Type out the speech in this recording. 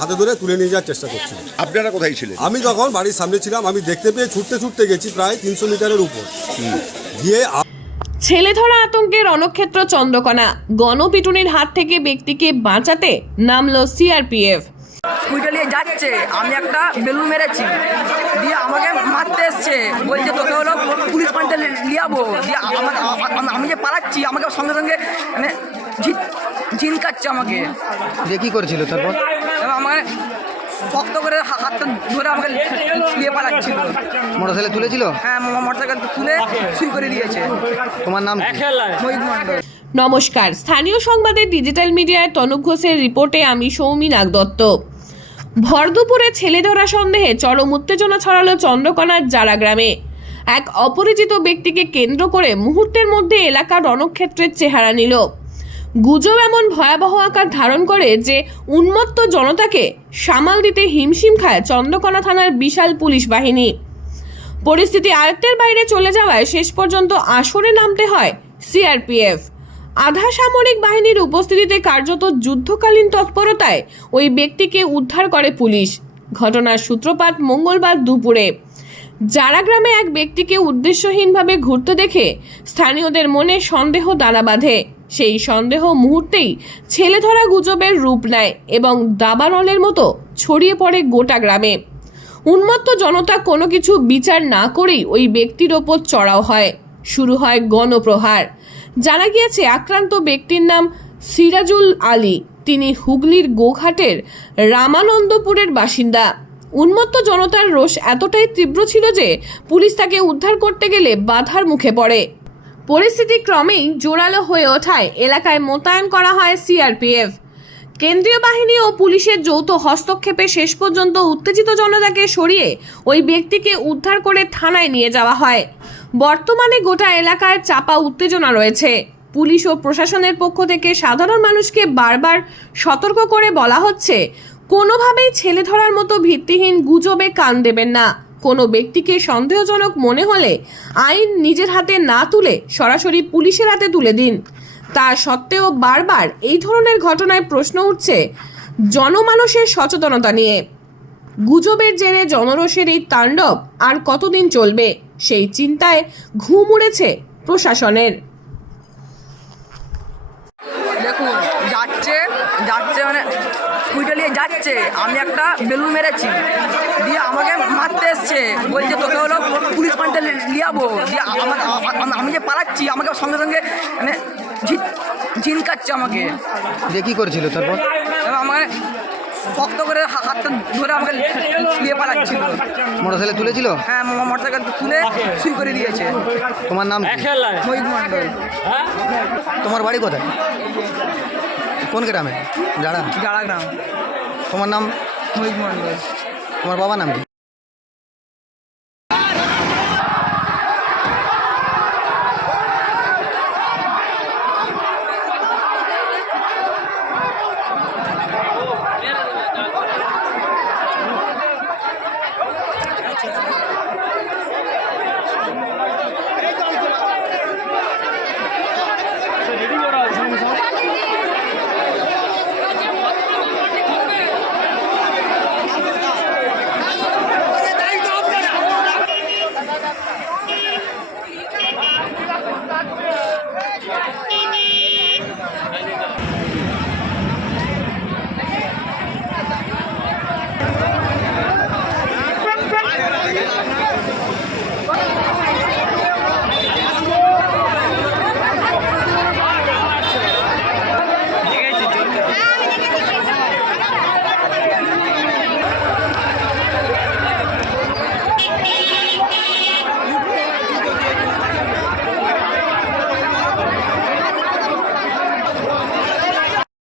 হাতে ধরে তুলে নিয়ে যাওয়ার চেষ্টা করছিল। আপনারা কোথায় ছিলেন? আমি তখন বাড়ির সামনে ছিলাম, আমি দেখতে পেয়ে ছুটতে ছুটতে গেছি প্রায় 300 মিটারের উপর গিয়ে। ছেলে ধরা আতঙ্কে রণক্ষেত্র চন্দ্রকোনা। গণপিটুনির হাত থেকে ব্যক্তিকে বাঁচাতে নামলো সিআরপিএফ। স্কুইটা নিয়ে যাচ্ছে, আমি একটা বেলুন মেরেছি, দিয়ে আমাকে মারতে এসছে, বলছে তোকে হলো পুলিশ পয়েন্টে লিয়াবো, দিয়ে আমি যে পালাচ্ছি আমাকে সঙ্গে সঙ্গে মানে ঝিনকাচ্ছে আমাকে। দিয়ে কী করেছিল তারপর? এবং আমাকে শক্ত করে হাতটা ধরে আমাকে নিয়ে পালাচ্ছিল। মোটরসাইকেল তুলেছিল? হ্যাঁ, মোটরসাইকেল তুলে শুই করে দিয়েছে। তোমার নাম? মহিত মণ্ডল। নমস্কার, স্থানীয় সংবাদের ডিজিটাল মিডিয়ায় তনুক ঘোষের রিপোর্টে আমি সৌমি নাগদত্ত। ভরদুপুরে ছেলে ধরা সন্দেহে চরম উত্তেজনা ছড়ালো চন্দ্রকোনার জারা গ্রামে। এক অপরিচিত ব্যক্তিকে কেন্দ্র করে মুহূর্তের মধ্যে এলাকার রণক্ষেত্রের চেহারা নিল। গুজব এমন ভয়াবহ আকার ধারণ করে যে উন্মত্ত জনতাকে সামাল দিতে হিমশিম খায় চন্দ্রকোনা থানার বিশাল পুলিশ বাহিনী। পরিস্থিতি আয়ত্তের বাইরে চলে যাওয়ায় শেষ পর্যন্ত আসরে নামতে হয় সিআরপিএফ। আধা সামরিক বাহিনীর উপস্থিতিতে কার্যত যুদ্ধকালীন তৎপরতায় ওই ব্যক্তিকে উদ্ধার করে পুলিশ। ঘটনার সূত্রপাত মঙ্গলবার দুপুরে। জারা গ্রামে এক ব্যক্তিকে উদ্দেশ্যহীনভাবে ঘুরতে দেখে স্থানীয়দের মনে সন্দেহ দানা বাঁধে। সেই সন্দেহ মুহূর্তেই ছেলে ধরা গুজবের রূপ নেয় এবং দাবানলের মতো ছড়িয়ে পড়ে গোটা গ্রামে। উন্মত্ত জনতা কোনো কিছু বিচার না করেই ওই ব্যক্তির ওপর চড়াও হয়। শুরু হয় গণপ্রহার। জানা গিয়েছে আক্রান্ত ব্যক্তির নাম সিরাজুল আলী। তিনি হুগলির গোঘাটের রামানন্দপুরের বাসিন্দা। উন্মত্ত জনতার রোষ এতটাই তীব্র ছিল যে পুলিশ তাকে উদ্ধার করতে গেলে বাধার মুখে পড়ে। পরিস্থিতি ক্রমেই জোরালো হয়ে ওঠায় এলাকায় মোতায়েন করা হয় সিআরপিএফ। কেন্দ্রীয় বাহিনী ও পুলিশের যৌথ হস্তক্ষেপে শেষ পর্যন্ত উত্তেজিত জনতাকে সরিয়ে ওই ব্যক্তিকে উদ্ধার করে থানায় নিয়ে যাওয়া হয়। বর্তমানে গোটা এলাকায় চাপা উত্তেজনা রয়েছে। পুলিশ ও প্রশাসনের পক্ষ থেকে সাধারণ মানুষকে বারবার সতর্ক করে বলা হচ্ছে, কোনোভাবেই ছেলে ধরার মতো ভিত্তিহীন গুজবে কান দেবেন না। কোনো ব্যক্তিকে সন্দেহজনক মনে হলে আইন নিজের হাতে না তুলে সরাসরি পুলিশের হাতে তুলে দিন। তা সত্ত্বেও বারবার এই ধরনের ঘটনায় প্রশ্ন উঠছে জনমানুষের সচেতনতা নিয়ে। গুজবের জেরে জনরোষের এই তাণ্ডব আর কতদিন চলবে, সেই চিন্তায় ঘুম উড়েছে প্রশাসনের। দেখুন, যাচ্ছে মানে স্কুইটা নিয়ে যাচ্ছে, আমি একটা বেলুন মেরেছি, দিয়ে আমাকে মারতে এসছে, বলছে তোকে হলো পুলিশ পয়েন্টে লিয়াবো, দিয়ে আমি যে পালাচ্ছি আমাকে সঙ্গে সঙ্গে মানে ঝিনকাচ্ছে আমাকে। দিয়ে কী করেছিল তারপর? এবং আমাকে শক্ত করে হাতটা ধরে আমাকে নিয়ে পালাচ্ছিল। মোটরসাইকেল তুলেছিল? হ্যাঁ, মোটরসাইকেল তুলে শুই করে দিয়েছে। তোমার নাম? মহিত মণ্ডল। তোমার বাড়ি কোথায়? কোন গ্রামে? জারা জারা গ্রাম। তোমার নাম? মহিত মণ্ডল। তোমার বাবার নাম কি?